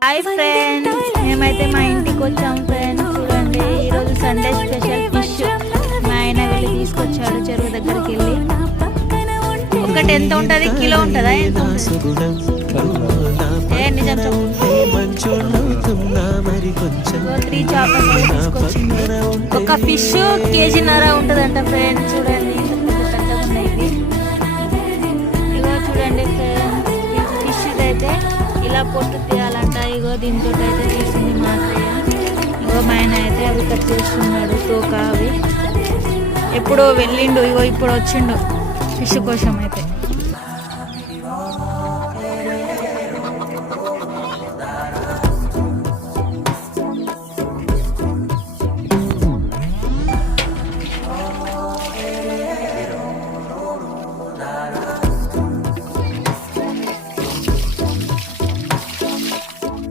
Hi friends, మేమైతే మా ఇంటికి వచ్చాం ఫ్రెండ్స్. చూడండి, ఈరోజు సండే స్పెషల్ ఫిష్ మా ఆయన వెళ్ళి తీసుకొచ్చాడు చెరువు దగ్గరికి వెళ్ళి. ఒకటి ఎంత ఉంటుంది? కిలో ఉంటుందా? ఎంత ఉంటుంది? నిజం చెప్పు. 3 చేపలు తీసుకొచ్చింది. ఒక ఫిష్ కేజీన్నర ఉంటుందంట ఫ్రెండ్స్. చూడండి పెద్దగా ఉన్నాయి. ఇగో చూడండి ఫ్రెండ్స్, ఫిష్ అయితే ఇలా పొట్టు తీయాలంట. ఇగో దీంతో అయితే తీసింది మా అత్తయ్య. ఇగో మా ఆయన అయితే అవి కట్ చేస్తున్నాడు, తోక అవి. ఎప్పుడో వెళ్ళిండు, ఇగో ఇప్పుడు వచ్చిండు ఫిష్ కోసం అయితే.